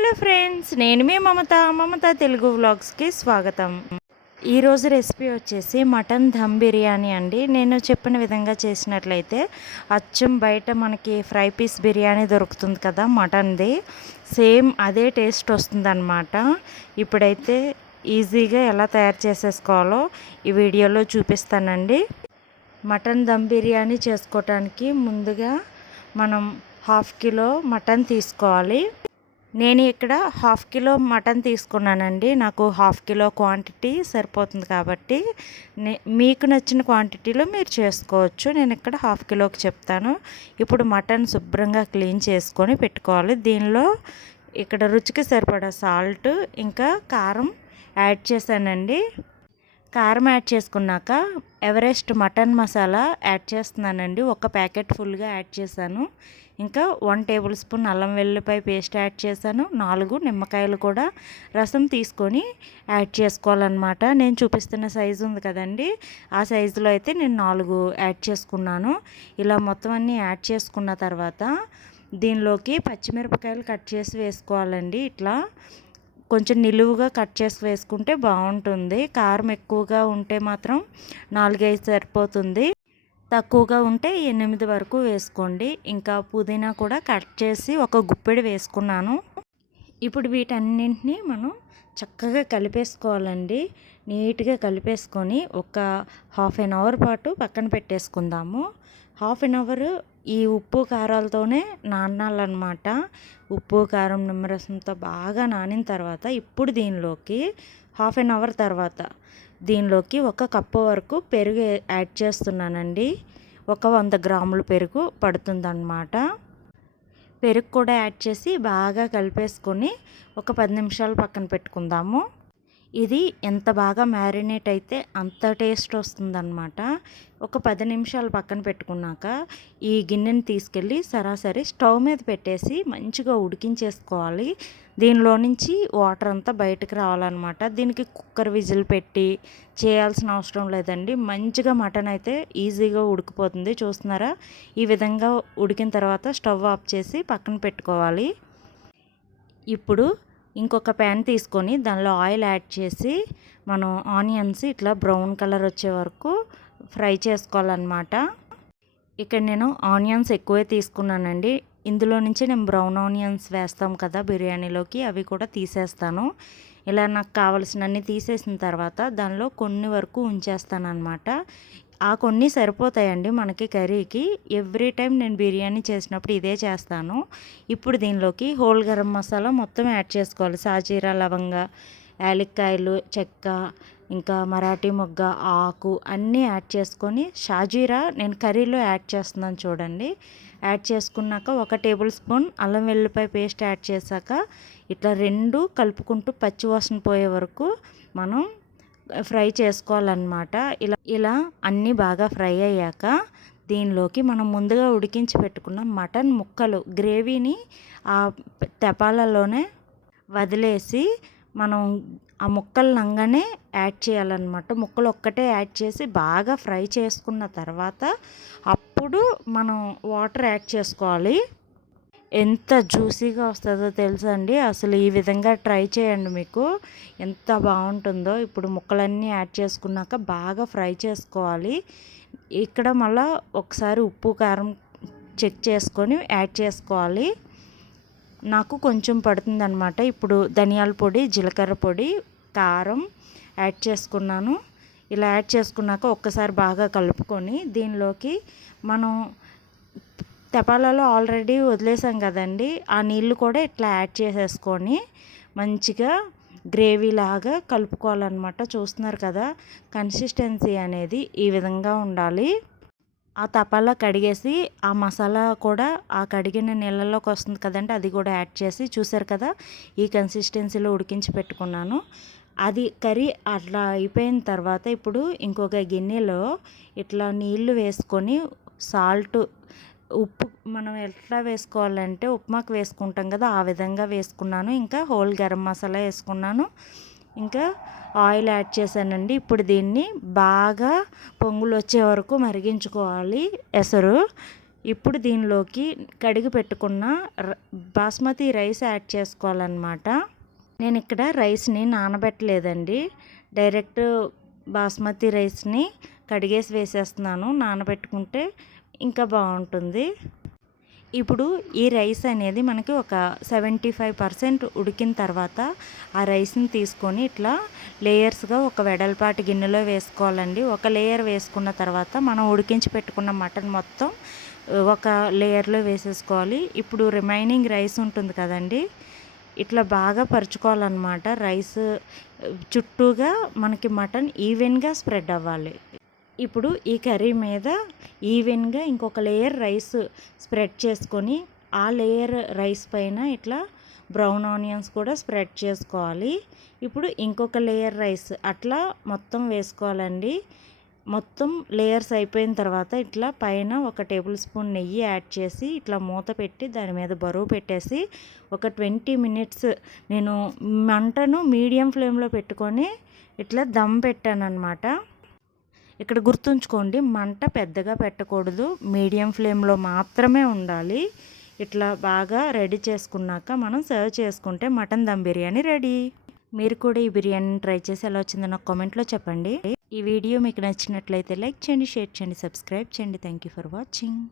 Hello friends నేను మీ మమత. మమత తెలుగు వ్లాగ్స్కి స్వాగతం. ఈరోజు రెసిపీ వచ్చేసి మటన్ ధమ్ బిర్యానీ అండి. నేను చెప్పిన విధంగా చేసినట్లయితే అచ్చం బయట మనకి ఫ్రై పీస్ బిర్యానీ దొరుకుతుంది కదా మటన్ది. సేమ్ అదే టేస్ట్ వస్తుందన్నమాట. ఇప్పుడైతే ఈజీగా ఎలా తయారు చేసేసుకోవాలో ఈ వీడియోలో చూపిస్తానండి. మటన్ దమ్ బిర్యానీ చేసుకోవటానికి ముందుగా మనం హాఫ్ కిలో మటన్ తీసుకోవాలి. నేను ఇక్కడ హాఫ్ కిలో మటన్ తీసుకున్నానండి. నాకు హాఫ్ కిలో క్వాంటిటీ సరిపోతుంది కాబట్టి మీకు నచ్చిన క్వాంటిటీలో మీరు చేసుకోవచ్చు. నేను ఇక్కడ హాఫ్ కిలోకి చెప్తాను. ఇప్పుడు మటన్ శుభ్రంగా క్లీన్ చేసుకొని పెట్టుకోవాలి. దీనిలో ఇక్కడ రుచికి సరిపడా సాల్ట్ ఇంకా కారం యాడ్ చేశానండి. కారం యాడ్ చేసుకున్నాక ఎవరెస్ట్ మటన్ మసాలా యాడ్ చేస్తున్నానండి. ఒక ప్యాకెట్ ఫుల్గా యాడ్ చేశాను. ఇంకా వన్ టేబుల్ స్పూన్ అల్లం వెల్లిపాయ పేస్ట్ యాడ్ చేశాను. నాలుగు నిమ్మకాయలు కూడా రసం తీసుకొని యాడ్ చేసుకోవాలన్నమాట. నేను చూపిస్తున్న సైజు ఉంది కదండి. ఆ సైజులో అయితే నేను నాలుగు యాడ్ చేసుకున్నాను. ఇలా మొత్తం అన్నీ యాడ్ చేసుకున్న తర్వాత దీనిలోకి పచ్చిమిరపకాయలు కట్ చేసి వేసుకోవాలండి. ఇట్లా కొంచెం నిలువుగా కట్ చేసి వేసుకుంటే బాగుంటుంది. కారం ఎక్కువగా ఉంటే మాత్రం నాలుగైదు సరిపోతుంది. తక్కువగా ఉంటే ఎనిమిది వరకు వేసుకోండి. ఇంకా పుదీనా కూడా కట్ చేసి ఒక గుప్పెడు వేసుకున్నాను. ఇప్పుడు వీటన్నింటినీ మనం చక్కగా కలిపేసుకోవాలండి. నీట్గా కలిపేసుకొని ఒక హాఫ్ అన్ అవర్ పాటు పక్కన పెట్టేసుకుందాము. హాఫ్ అన్ అవర్ ఈ ఉప్పు కారాలతోనే నానాలన్నమాట ఉప్పు కారం నిమ్మరసంతో బాగా నానిన తర్వాత ఇప్పుడు దీనిలోకి హాఫ్ అన్ అవర్ తర్వాత దీనిలోకి ఒక కప్పు వరకు పెరుగు యాడ్ చేస్తున్నానండి. ఒక వంద గ్రాముల పెరుగు పడుతుందన్నమాట. పెరుగు కూడా యాడ్ చేసి బాగా కలిపేసుకొని ఒక పది నిమిషాలు పక్కన పెట్టుకుందాము. ఇది ఎంత బాగా మ్యారినేట్ అయితే అంత టేస్ట్ వస్తుందన్నమాట. ఒక పది నిమిషాలు పక్కన పెట్టుకున్నాక ఈ గిన్నెని తీసుకెళ్ళి సరాసరి స్టవ్ మీద పెట్టేసి మంచిగా ఉడికించేసుకోవాలి. దీనిలో నుంచి వాటర్ అంతా బయటకు రావాలన్నమాట. దీనికి కుక్కర్ విజిల్ పెట్టి చేయాల్సిన అవసరం లేదండి. మంచిగా మటన్ అయితే ఈజీగా ఉడికిపోతుంది. చూస్తున్నారా? ఈ విధంగా ఉడికిన తర్వాత స్టవ్ ఆఫ్ చేసి పక్కన పెట్టుకోవాలి. ఇప్పుడు ఇంకొక ప్యాన్ తీసుకొని దానిలో ఆయిల్ యాడ్ చేసి మనం ఆనియన్స్ ఇట్లా బ్రౌన్ కలర్ వచ్చే వరకు ఫ్రై చేసుకోవాలన్నమాట. ఇక్కడ నేను ఆనియన్స్ ఎక్కువే తీసుకున్నానండి. ఇందులో నుంచి నేను బ్రౌన్ ఆనియన్స్ వేస్తాం కదా బిర్యానీలోకి అవి కూడా తీసేస్తాను. ఇలా నాకు కావలసినన్ని తీసేసిన తర్వాత దానిలో కొన్ని వరకు ఉంచేస్తాను అనమాట ఆ కొన్ని సరిపోతాయండి మనకి కర్రీకి. ఎవ్రీ టైం నేను బిర్యానీ చేసినప్పుడు ఇదే చేస్తాను. ఇప్పుడు దీనిలోకి హోల్ గరం మసాలా మొత్తం యాడ్ చేసుకోవాలి. సాజీరా లవంగ యాలక్కాయలు చెక్క ఇంకా మరాఠీ మొగ్గ ఆకు అన్నీ యాడ్ చేసుకొని షాజీరా నేను కర్రీలో యాడ్ చేస్తున్నాను చూడండి. యాడ్ చేసుకున్నాక ఒక టేబుల్ స్పూన్ అల్లం వెల్లిపాయ పేస్ట్ యాడ్ చేశాక ఇట్లా రెండు కలుపుకుంటూ పచ్చివాసన పోయే వరకు మనం ఫ్రై చేసుకోవాలన్నమాట. ఇలా ఇలా అన్నీ బాగా ఫ్రై అయ్యాక దీనిలోకి మనం ముందుగా ఉడికించి పెట్టుకున్న మటన్ ముక్కలు గ్రేవీని ఆ తెపాలలోనే వదిలేసి మనం ఆ ముక్కలు నంగానే యాడ్ చేయాలన్నమాట. ముక్కలు ఒక్కటే యాడ్ చేసి బాగా ఫ్రై చేసుకున్న తర్వాత అప్పుడు మనం వాటర్ యాడ్ చేసుకోవాలి. ఎంత జ్యూసీగా వస్తుందో తెలుసా అండి అసలు ఈ విధంగా ట్రై చేయండి మీకు. ఎంత బాగుంటుందో ఇప్పుడు ముక్కలన్నీ యాడ్ చేసుకున్నాక బాగా ఫ్రై చేసుకోవాలి. ఇక్కడ మళ్ళీ ఒకసారి ఉప్పు కారం చెక్ చేసుకొని యాడ్ చేసుకోవాలి. నాకు కొంచెం పడుతుందనమాట ఇప్పుడు ధనియాల పొడి జీలకర్ర పొడి కారం యాడ్ చేసుకున్నాను. ఇలా యాడ్ చేసుకున్నాక ఒక్కసారి బాగా కలుపుకొని దీనిలోకి మనం తెపాలలో ఆల్రెడీ వదిలేసాం కదండి. ఆ నీళ్ళు కూడా ఇట్లా యాడ్ చేసేసుకొని మంచిగా గ్రేవీ లాగా కలుపుకోవాలన్నమాట. చూస్తున్నారు కదా కన్సిస్టెన్సీ అనేది ఈ విధంగా ఉండాలి. ఆ తపాలా కడిగేసి ఆ మసాలా కూడా ఆ కడిగిన నీళ్ళలోకి వస్తుంది కదండి. అది కూడా యాడ్ చేసి చూసారు కదా ఈ కన్సిస్టెన్సీలో ఉడికించి పెట్టుకున్నాను. అది కర్రీ అట్లా అయిపోయిన తర్వాత ఇప్పుడు ఇంకొక గిన్నెలో ఇట్లా నీళ్ళు వేసుకొని సాల్ట్ ఉప్పు మనం ఎట్లా వేసుకోవాలంటే ఉప్మాకు వేసుకుంటాం కదా ఆ విధంగా వేసుకున్నాను. ఇంకా హోల్ గరం మసాలా వేసుకున్నాను. ఇంకా ఆయిల్ యాడ్ చేశానండి. ఇప్పుడు దీన్ని బాగా పొంగులు వచ్చే వరకు మరిగించుకోవాలి ఎసరు. ఇప్పుడు దీనిలోకి కడిగి పెట్టుకున్న బాస్మతి రైస్ యాడ్ చేసుకోవాలన్నమాట. నేను ఇక్కడ రైస్ని నానబెట్టలేదండి. డైరెక్ట్ బాస్మతి రైస్ని కడిగేసి వేసేస్తున్నాను. నానబెట్టుకుంటే ఇంకా బాగుంటుంది. ఇప్పుడు ఈ రైస్ అనేది మనకి ఒక సెవెంటీ ఫైవ్ పర్సెంట్ ఉడికిన తర్వాత ఆ రైస్ని తీసుకొని ఇట్లా లేయర్స్గా ఒక వెడల్పాటి గిన్నెలో వేసుకోవాలండి. ఒక లేయర్ వేసుకున్న తర్వాత మనం ఉడికించి పెట్టుకున్న మటన్ మొత్తం ఒక లేయర్లో వేసేసుకోవాలి. ఇప్పుడు రిమైనింగ్ రైస్ ఉంటుంది కదండి ఇట్లా బాగా పరుచుకోవాలన్నమాట. రైస్ చుట్టూగా మనకి మటన్ ఈవెన్గా స్ప్రెడ్ అవ్వాలి. ఇప్పుడు ఈ కర్రీ మీద ఈవెన్గా ఇంకొక లేయర్ రైస్ స్ప్రెడ్ చేసుకొని ఆ లేయర్ రైస్ పైన ఇట్లా బ్రౌన్ ఆనియన్స్ కూడా స్ప్రెడ్ చేసుకోవాలి. ఇప్పుడు ఇంకొక లేయర్ రైస్ అట్లా మొత్తం వేసుకోవాలండి. మొత్తం లేయర్స్ అయిపోయిన తర్వాత ఇట్లా పైన ఒక టేబుల్ స్పూన్ నెయ్యి యాడ్ చేసి ఇట్లా మూత పెట్టి దాని మీద బరువు పెట్టేసి ఒక ట్వంటీ మినిట్స్ నేను మంటను మీడియం ఫ్లేమ్లో పెట్టుకొని ఇట్లా దమ్ పెట్టాను అనమాట ఇక్కడ గుర్తుంచుకోండి మంట పెద్దగా పెట్టకూడదు. మీడియం ఫ్లేమ్లో మాత్రమే ఉండాలి. ఇట్లా బాగా రెడీ చేసుకున్నాక మనం సర్వ్ చేసుకుంటే మటన్ దమ్ బిర్యానీ రెడీ. మీరు కూడా ఈ బిర్యానీని ట్రై చేసి ఎలా వచ్చిందో నాకు కామెంట్లో చెప్పండి. ఈ వీడియో మీకు నచ్చినట్లయితే లైక్ చేయండి షేర్ చేయండి సబ్స్క్రైబ్ చేయండి. Thank you for watching